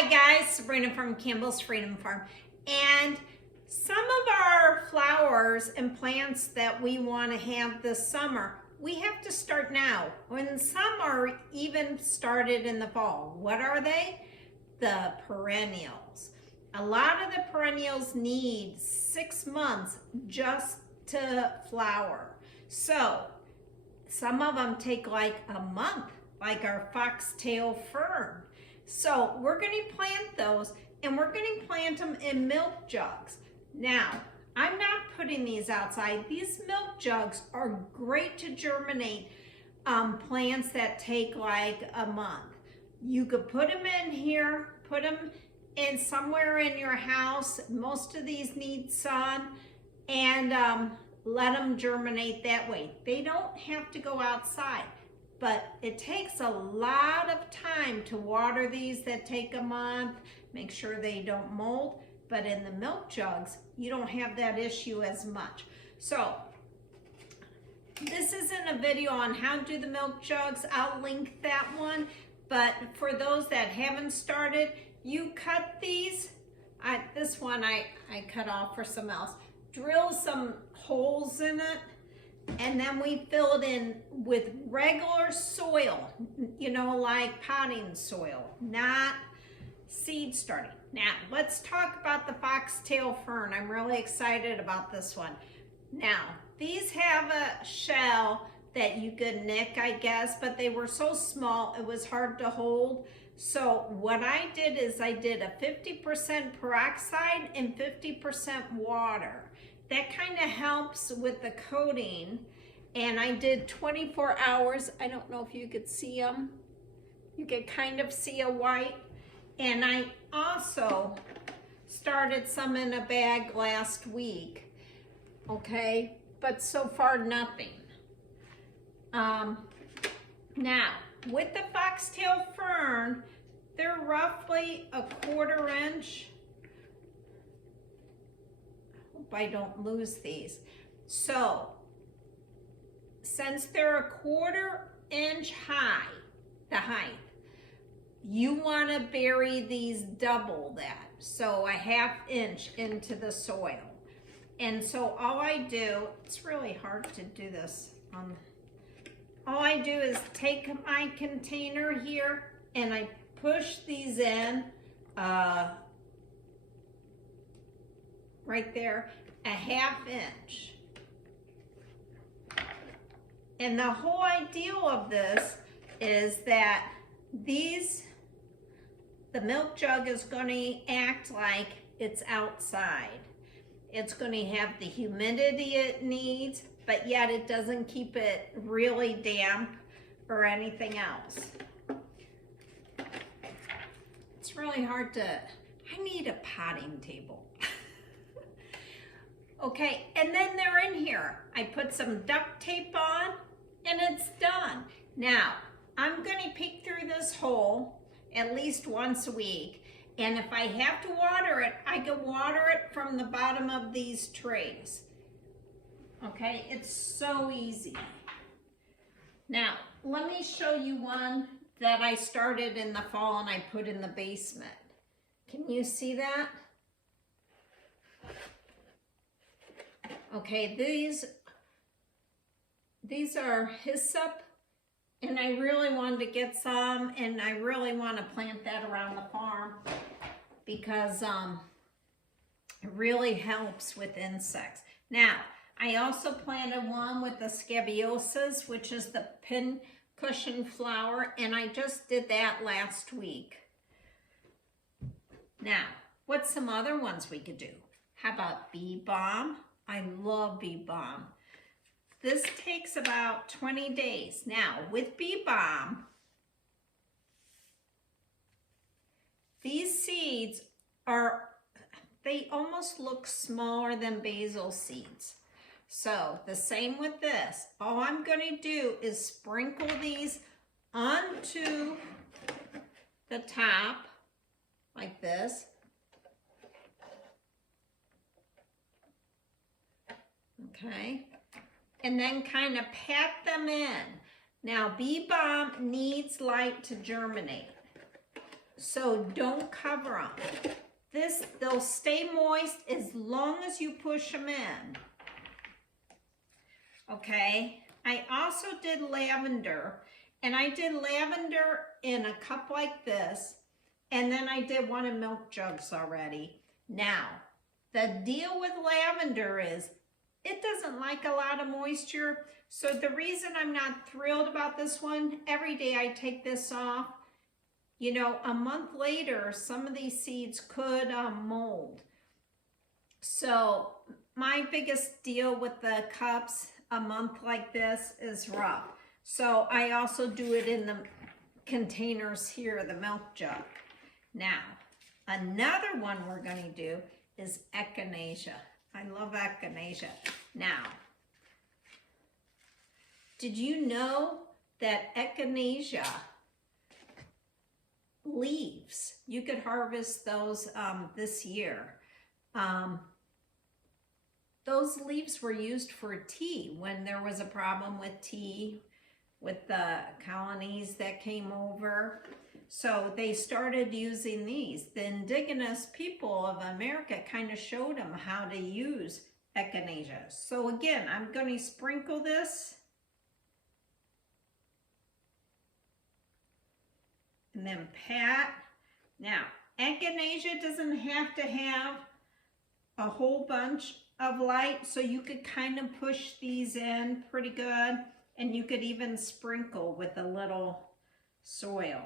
Hi guys, Sabrina from Campbell's Freedom Farm. And some of our flowers and plants that we want to have this summer, we have to start now. When some are even started in the fall. What are they? The perennials. A lot of the perennials need 6 months just to flower. So some of them take like a month, like our foxtail fern. So we're going to plant those, and we're going to plant them in milk jugs. Now, I'm not putting these outside. These milk jugs are great to germinate plants that take like a month. You could put them in here, put them in somewhere in your house. Most of these need sun, and let them germinate that way. They don't have to go outside. But it takes a lot of time to water these that take a month, make sure they don't mold. But in the milk jugs, you don't have that issue as much. So this isn't a video on how to do the milk jugs. I'll link that one. But for those that haven't started, you cut these. This one I cut off for some else. Drill some holes in it. And then we fill it in with regular soil, you know, like potting soil, not seed starting. Now, let's talk about the foxtail fern. I'm really excited about this one. Now, these have a shell that you could nick, I guess, but they were so small, it was hard to hold. So what I did is I did a 50% peroxide and 50% water. That kind of helps with the coating. And I did 24 hours. I don't know if you could see them. You could kind of see a white. And I also started some in a bag last week. Okay, but so far nothing. Now, with the foxtail fern, they're roughly a 1/4 inch. I don't lose these. So since they're a 1/4 inch high, the height, you want to bury these double that, so a 1/2 inch into the soil. And so all I do, it's really hard to do this. All I do is take my container here and I push these in right there, a 1/2 inch. And the whole idea of this is that the milk jug is going to act like it's outside. It's going to have the humidity it needs, but yet it doesn't keep it really damp or anything else. It's really hard to, I need a potting table. Okay, and then they're in here. I put some duct tape on and it's done. Now, I'm gonna peek through this hole at least once a week. And if I have to water it, I can water it from the bottom of these trays. Okay, it's so easy. Now, let me show you one that I started in the fall and I put in the basement. Can you see that? Okay, these are hyssop, and I really wanted to get some, and I really want to plant that around the farm because it really helps with insects. Now, I also planted one with the scabiosas, which is the pin cushion flower, and I just did that last week. Now, what's some other ones we could do? How about bee balm? I love bee balm. This takes about 20 days. Now, with bee balm, these seeds they almost look smaller than basil seeds. So, the same with this. All I'm going to do is sprinkle these onto the top, like this. Okay, and then kind of pat them in. Now, bee balm needs light to germinate. so don't cover them. They'll stay moist as long as you push them in. Okay, I also did lavender, and I did lavender in a cup like this, and then I did one in milk jugs already. Now, the deal with lavender is it doesn't like a lot of moisture, so the reason I'm not thrilled about this one, every day I take this off, you know, a month later, some of these seeds could mold. So my biggest deal with the cups a month like this is rough. So I also do it in the containers here, the milk jug. Now, another one we're going to do is echinacea. I love echinacea. Now, did you know that echinacea leaves, you could harvest those this year. Those leaves were used for tea when there was a problem with tea with the colonies that came over. So they started using these. The indigenous people of America kind of showed them how to use echinacea. So again, I'm going to sprinkle this. And then pat. Now, echinacea doesn't have to have a whole bunch of light, so you could kind of push these in pretty good, and you could even sprinkle with a little soil.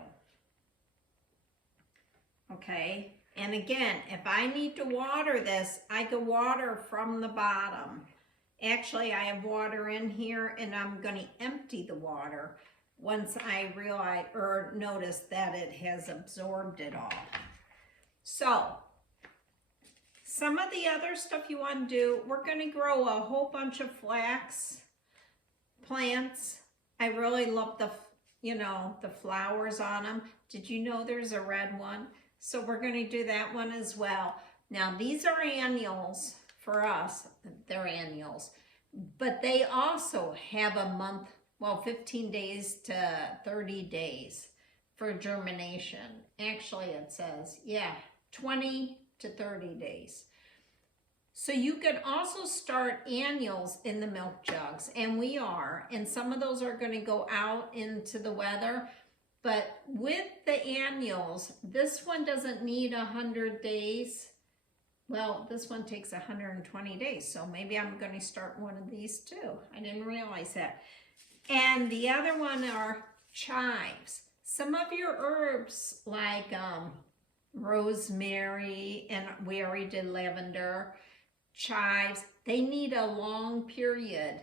Okay, and again, if I need to water this, I could water from the bottom. Actually, I have water in here, and I'm going to empty the water once I realize or notice that it has absorbed it all. So, some of the other stuff you want to do, we're going to grow a whole bunch of flax plants. I really love the, you know, the flowers on them. Did you know there's a red one? So we're going to do that one as well. Now, these are annuals for us. They're annuals. But they also have a month, well, 15 days to 30 days for germination. Actually, it says, yeah, 20 to 30 days. So you could also start annuals in the milk jugs, and we are, and some of those are going to go out into the weather. But with the annuals, this one doesn't need 100 days. Well, this one takes 120 days, so maybe I'm going to start one of these too. I didn't realize that. And the other one are chives. Some of your herbs like rosemary, and we already did lavender, chives, they need a long period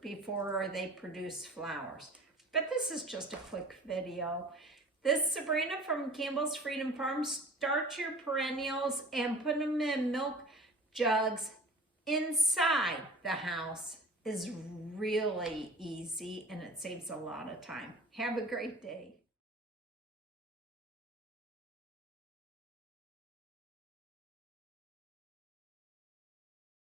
before they produce flowers. But this is just a quick video. This is Sabrina from Campbell's Freedom Farm. Start your perennials and put them in milk jugs inside the house is really easy, and it saves a lot of time. Have a great day.